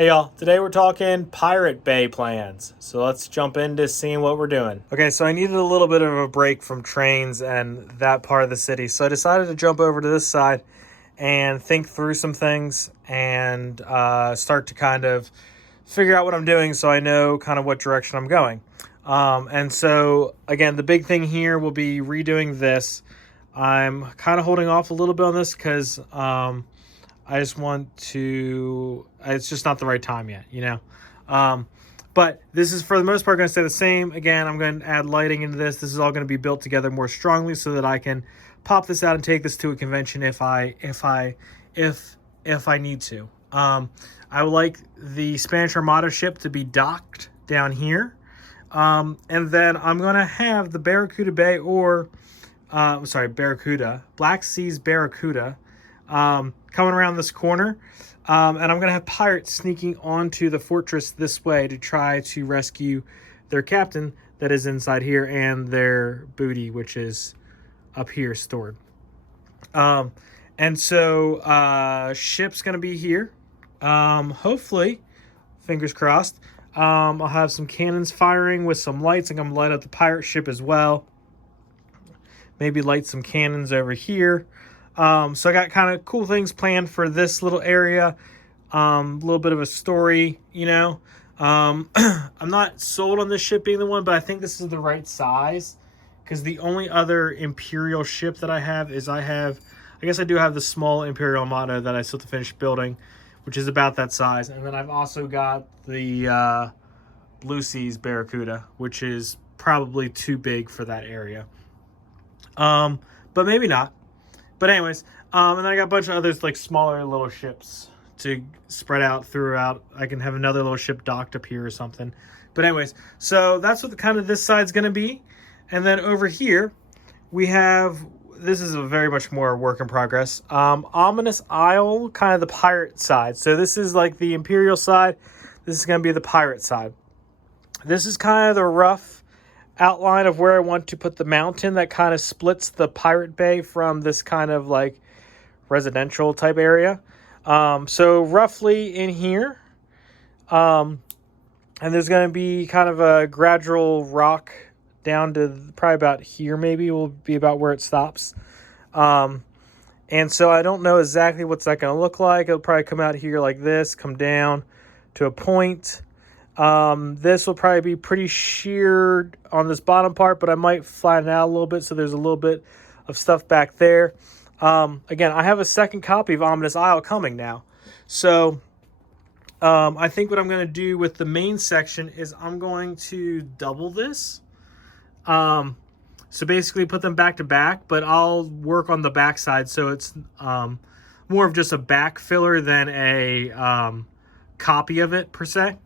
Hey y'all, today we're talking Pirate Bay plans. So let's jump into seeing what we're doing. Okay, so I needed a little bit of a break from trains and that part of the city. So I decided to jump over to this side and think through some things and start to kind of figure out what I'm doing so I know kind of what direction I'm going. And so, again, the big thing here will be redoing this. I'm kind of holding off a little bit on this because I just want to, it's just not the right time yet, you know? But this is for the most part going to stay the same. Again, I'm going to add lighting into this. This is all going to be built together more strongly so that I can pop this out and take this to a convention if I need to. I would like the Spanish Armada ship to be docked down here. And then I'm going to have the Barracuda Bay Barracuda, Black Seas Barracuda, coming around this corner. And I'm going to have pirates sneaking onto the fortress this way to try to rescue their captain that is inside here and their booty, which is up here stored. And so ship's going to be here. Hopefully, fingers crossed, I'll have some cannons firing with some lights. I'm going to light up the pirate ship as well. Maybe light some cannons over here. So I got kind of cool things planned for this little area. A little bit of a story, you know. I'm not sold on this ship being the one, but I think this is the right size. Because the only other Imperial ship that I have is I guess I do have the small Imperial Armada that I still have to finish building, which is about that size. And then I've also got the Blue Seas Barracuda, which is probably too big for that area. But maybe not. But anyways, and then I got a bunch of others, like smaller little ships to spread out throughout. I can have another little ship docked up here or something. But anyways, so that's what kind of this side's going to be. And then over here, we have, this is a very much more work in progress. Ominous Isle, kind of the pirate side. So this is like the Imperial side. This is going to be the pirate side. This is kind of the rough outline of where I want to put the mountain that kind of splits the Pirate Bay from this kind of like residential type area. So roughly in here, and there's going to be kind of a gradual rock down to probably about here, maybe will be about where it stops. And so I don't know exactly what's that going to look like. It'll probably come out here like this, come down to a point. This will probably be pretty sheared on this bottom part, but I might flatten it out a little bit so there's a little bit of stuff back there. Again, I have a second copy of Ominous Isle coming now. So I think what I'm going to do with the main section is I'm going to double this. So basically put them back to back, but I'll work on the back side so it's more of just a back filler than a copy of it per se.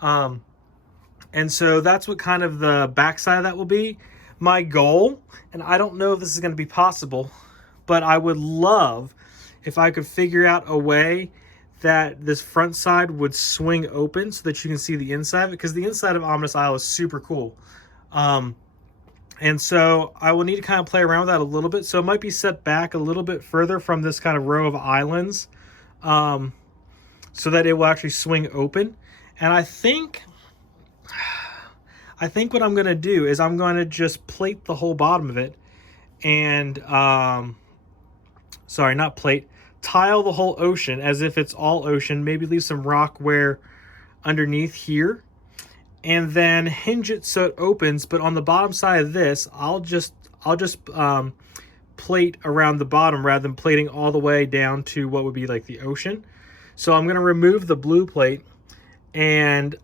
And so that's what kind of the backside of that will be. My goal, and I don't know if this is going to be possible, but I would love if I could figure out a way that this front side would swing open so that you can see the inside, because the inside of Ominous Isle is super cool. And so I will need to kind of play around with that a little bit. So it might be set back a little bit further from this kind of row of islands, so that it will actually swing open. And I think what I'm going to do is I'm going to just plate the whole bottom of it and, sorry, not plate, tile the whole ocean as if it's all ocean, maybe leave some rock where underneath here, and then hinge it so it opens. But on the bottom side of this, I'll just plate around the bottom rather than plating all the way down to what would be like the ocean. So I'm going to remove the blue plate and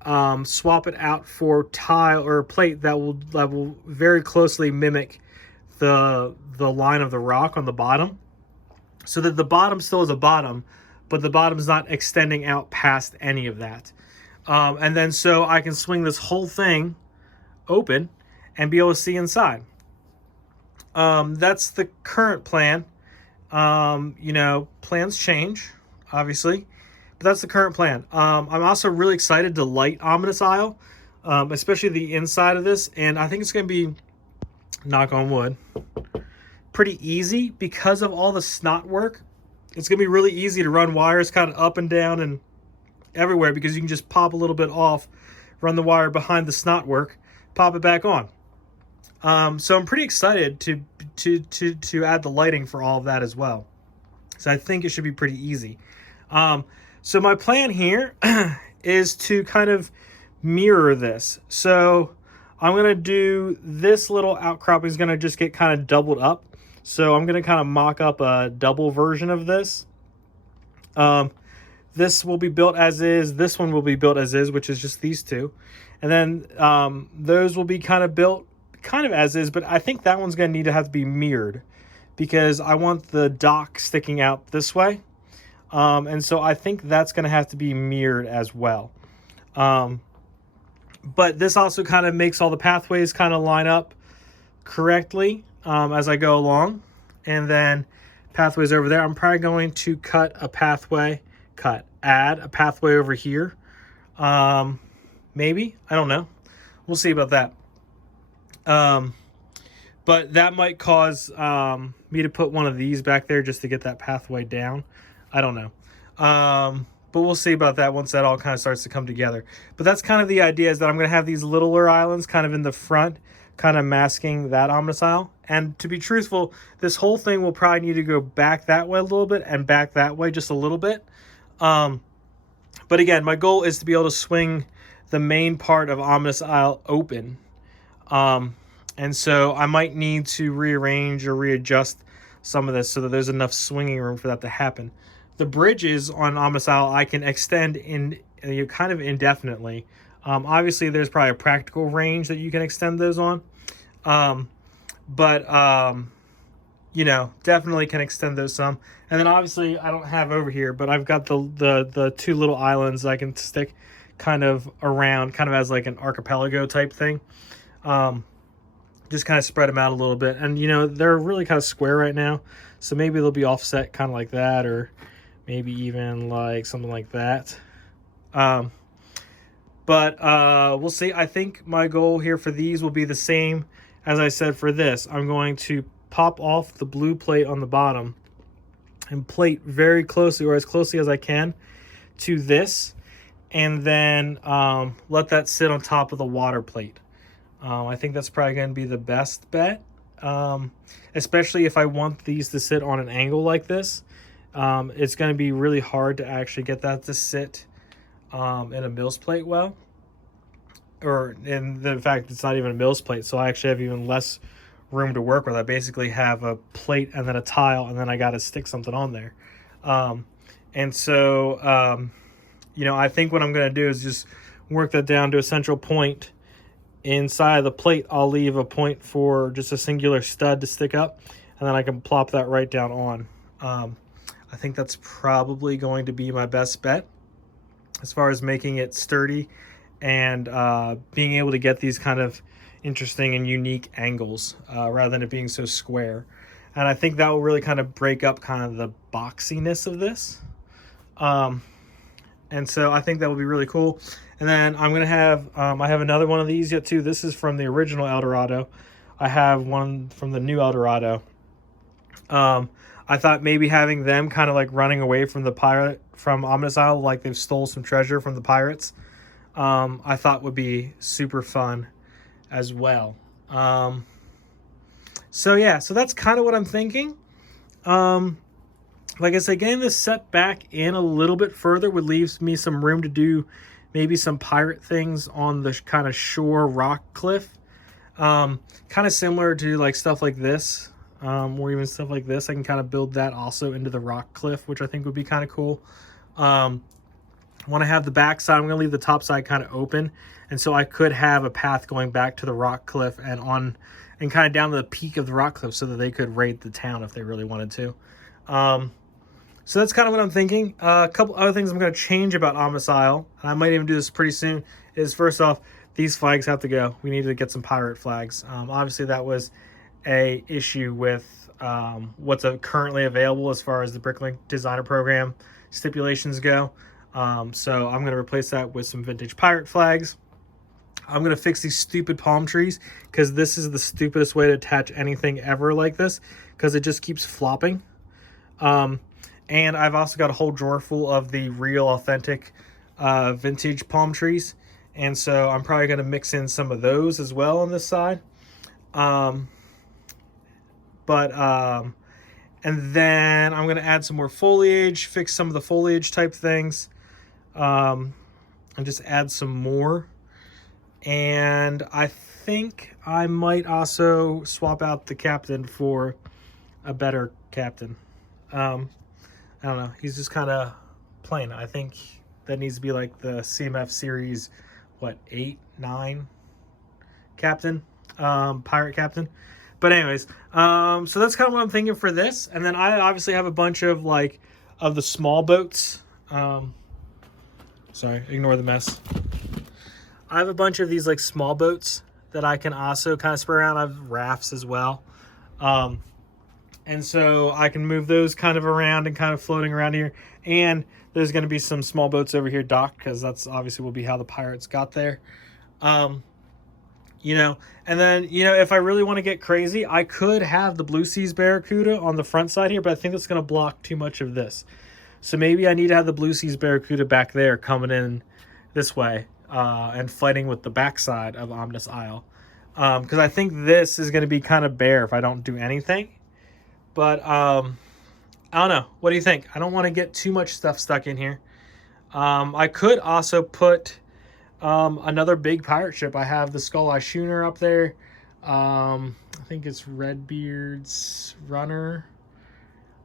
swap it out for tile or plate that will very closely mimic the line of the rock on the bottom, so that the bottom still is a bottom, but the bottom's not extending out past any of that. And then so I can swing this whole thing open and be able to see inside. That's the current plan. You know, plans change, obviously. But that's the current plan. I'm also really excited to light Ominous Isle, especially the inside of this. And I think it's going to be, knock on wood, pretty easy because of all the snot work. It's going to be really easy to run wires kind of up and down and everywhere, because you can just pop a little bit off, run the wire behind the snot work, pop it back on. So I'm pretty excited to add the lighting for all of that as well. So I think it should be pretty easy. So my plan here is to kind of mirror this. So I'm going to do this little outcropping is going to just get kind of doubled up. So I'm going to kind of mock up a double version of this. This will be built as is. This one will be built as is, which is just these two. And then those will be kind of built kind of as is, but I think that one's going to have to be mirrored because I want the dock sticking out this way. And so I think that's going to have to be mirrored as well. But this also kind of makes all the pathways kind of line up correctly as I go along. And then pathways over there. I'm probably going to add a pathway over here. Maybe, I don't know. We'll see about that. But that might cause me to put one of these back there just to get that pathway down. I don't know. But we'll see about that once that all kind of starts to come together. But that's kind of the idea, is that I'm going to have these littler islands kind of in the front, kind of masking that ominous isle. And to be truthful, this whole thing will probably need to go back that way a little bit and back that way just a little bit. But again, my goal is to be able to swing the main part of Ominous Isle open. And so I might need to rearrange or readjust some of this so that there's enough swinging room for that to happen. The bridges on Ominous Isle I can extend in kind of indefinitely. Obviously, there's probably a practical range that you can extend those on. You know, definitely can extend those some. And then obviously I don't have over here, but I've got the two little islands I can stick kind of around, kind of as like an archipelago type thing. Just kind of spread them out a little bit. And, you know, they're really kind of square right now. So maybe they'll be offset kind of like that, or maybe even like something like that. We'll see. I think my goal here for these will be the same as I said for this. I'm going to pop off the blue plate on the bottom and plate very closely, or as closely as I can, to this, and then let that sit on top of the water plate. I think that's probably going to be the best bet, especially if I want these to sit on an angle like this. It's going to be really hard to actually get that to sit in a Mills plate well. Or in the fact it's not even a Mills plate, so I actually have even less room to work with. I basically have a plate and then a tile, and then I got to stick something on there. You know, I think what I'm going to do is just work that down to a central point. Inside the plate, I'll leave a point for just a singular stud to stick up, and then I can plop that right down on. I think that's probably going to be my best bet as far as making it sturdy and being able to get these kind of interesting and unique angles rather than it being so square. And I think that will really kind of break up kind of the boxiness of this. And so I think that will be really cool. And then I'm going to have, I have another one of these yet too. This is from the original Eldorado. I have one from the new Eldorado. I thought maybe having them kind of like running away from the pirate, from Ominous Isle, like they've stole some treasure from the pirates, I thought would be super fun as well. So yeah, so that's kind of what I'm thinking. Like I said, getting this set back in a little bit further would leave me some room to do maybe some pirate things on the kind of shore rock cliff. Kind of similar to like stuff like this, or even stuff like this. I can kind of build that also into the rock cliff, which I think would be kind of cool. When I have the back side, I'm going to leave the top side kind of open. And so I could have a path going back to the rock cliff and on, and kind of down to the peak of the rock cliff so that they could raid the town if they really wanted to. So that's kind of what I'm thinking. A couple other things I'm going to change about Ominous Isle, and I might even do this pretty soon, is first off, these flags have to go. We need to get some pirate flags. Obviously, that was a issue with what's currently available as far as the Bricklink Designer Program stipulations go. So I'm going to replace that with some vintage pirate flags. I'm going to fix these stupid palm trees, because this is the stupidest way to attach anything ever like this, because it just keeps flopping. And I've also got a whole drawer full of the real authentic vintage palm trees. And so I'm probably going to mix in some of those as well on this side. And then I'm going to add some more foliage, fix some of the foliage type things, and just add some more. And I think I might also swap out the captain for a better captain. I don't know. He's just kind of plain. I think that needs to be like the CMF series, what, 8, 9 captain, pirate captain. But anyways, so that's kind of what I'm thinking for this. And then I obviously have a bunch of like of the small boats. Sorry, ignore the mess. I have a bunch of these like small boats that I can also kind of spray around. I have rafts as well. And so I can move those kind of around and kind of floating around here. And there's going to be some small boats over here docked, because that's obviously will be how the pirates got there. You know, and then, you know, if I really want to get crazy, I could have the Blue Seas Barracuda on the front side here, but I think that's going to block too much of this. So maybe I need to have the Blue Seas Barracuda back there coming in this way and fighting with the backside of Omnis Isle. Because I think this is going to be kind of bare if I don't do anything. But I don't know. What do you think? I don't want to get too much stuff stuck in here. I could also put another big pirate ship. I have the Skull Eye Schooner up there. I think it's Redbeard's Runner.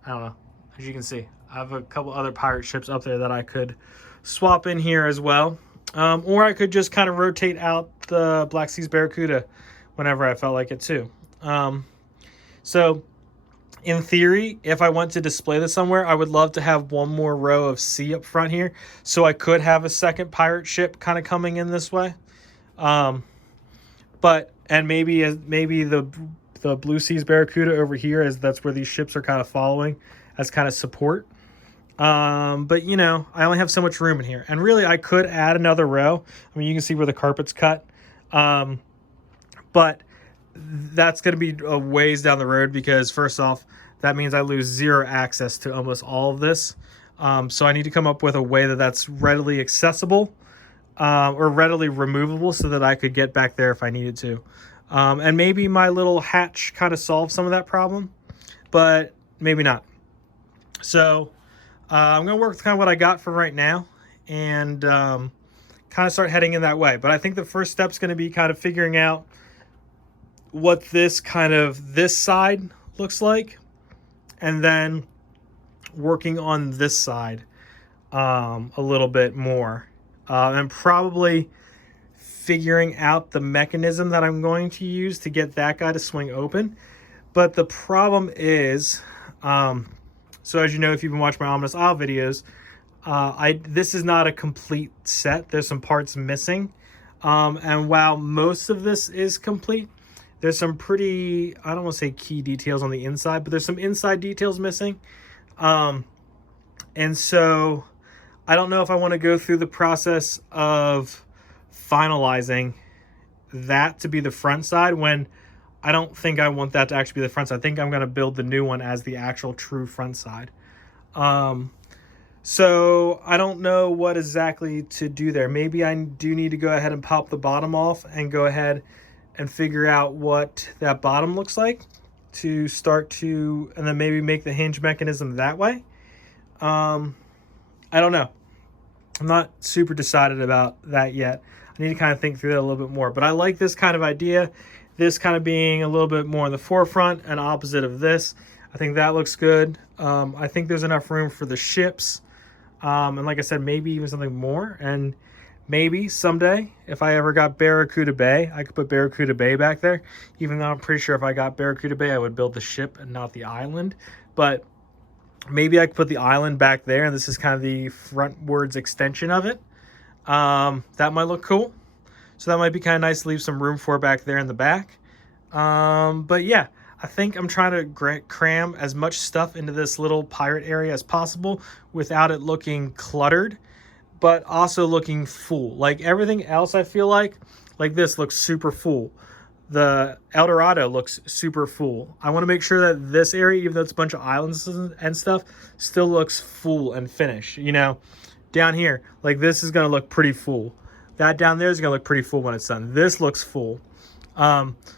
I don't know. As you can see, I have a couple other pirate ships up there that I could swap in here as well. Or I could just kind of rotate out the Black Seas Barracuda whenever I felt like it too. So in theory, if I want to display this somewhere, I would love to have one more row of sea up front here, so I could have a second pirate ship kind of coming in this way. But maybe the Blue Seas Barracuda over here, as that's where these ships are kind of following as kind of support. But you know, I only have so much room in here, and really I could add another row. I mean, you can see where the carpet's cut. But that's going to be a ways down the road, because first off, that means I lose zero access to almost all of this. So I need to come up with a way that that's readily accessible, or readily removable, so that I could get back there if I needed to. And maybe my little hatch kind of solves some of that problem, but maybe not. So I'm going to work with kind of what I got for right now, and kind of start heading in that way. But I think the first step is going to be kind of figuring out what this side looks like, and then working on this side a little bit more, and probably figuring out the mechanism that I'm going to use to get that guy to swing open. But the problem is, so as you know, if you've been watching my Omnis Isle videos, this is not a complete set. There's some parts missing, and while most of this is complete, there's some pretty, I don't want to say key details on the inside, but there's some inside details missing. And so I don't know if I want to go through the process of finalizing that to be the front side, when I don't think I want that to actually be the front side. I think I'm going to build the new one as the actual true front side. So I don't know what exactly to do there. Maybe I do need to go ahead and pop the bottom off and go ahead and figure out what that bottom looks like to start to, and then maybe make the hinge mechanism that way. I don't know. I'm not super decided about that yet. I need to kind of think through that a little bit more, but I like this kind of idea, this kind of being a little bit more in the forefront and opposite of this. I think that looks good. I think there's enough room for the ships. And like I said, maybe even something more. And maybe someday, if I ever got Barracuda Bay, I could put Barracuda Bay back there. Even though I'm pretty sure if I got Barracuda Bay, I would build the ship and not the island. But maybe I could put the island back there, and this is kind of the frontwards extension of it. That might look cool. So that might be kind of nice to leave some room for back there in the back. But yeah, I think I'm trying to cram as much stuff into this little pirate area as possible without it looking cluttered, but also looking full. Like everything else, I feel like this looks super full. The El Dorado looks super full. I want to make sure that this area, even though it's a bunch of islands and stuff, still looks full and finished, you know? down here, like this is going to look pretty full. That down there is going to look pretty full when it's done. This looks full.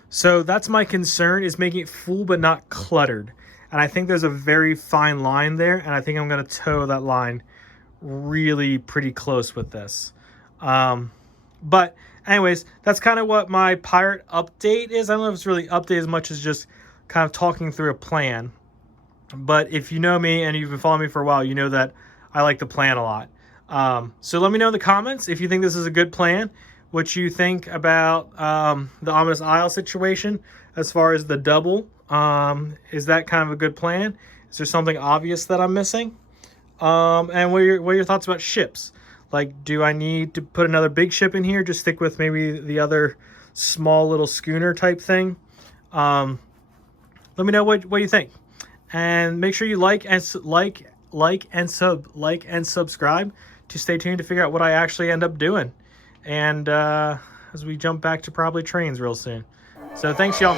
So that's my concern, is making it full but not cluttered. And I think there's a very fine line there, and I think I'm going to toe that line really pretty close with this. But anyways, that's kind of what my pirate update is. I don't know if it's really update as much as just kind of talking through a plan. But if you know me and you've been following me for a while, you know that I like to plan a lot. So let me know in the comments if you think this is a good plan, what you think about the ominous isle situation as far as the double. Is that kind of a good plan? Is there something obvious that I'm missing? And what are your thoughts about ships? Like, do I need to put another big ship in here? Just stick with maybe the other small little schooner type thing. Let me know what you think, and make sure you like and subscribe to stay tuned to figure out what I actually end up doing. And as we jump back to probably trains real soon. So thanks, y'all.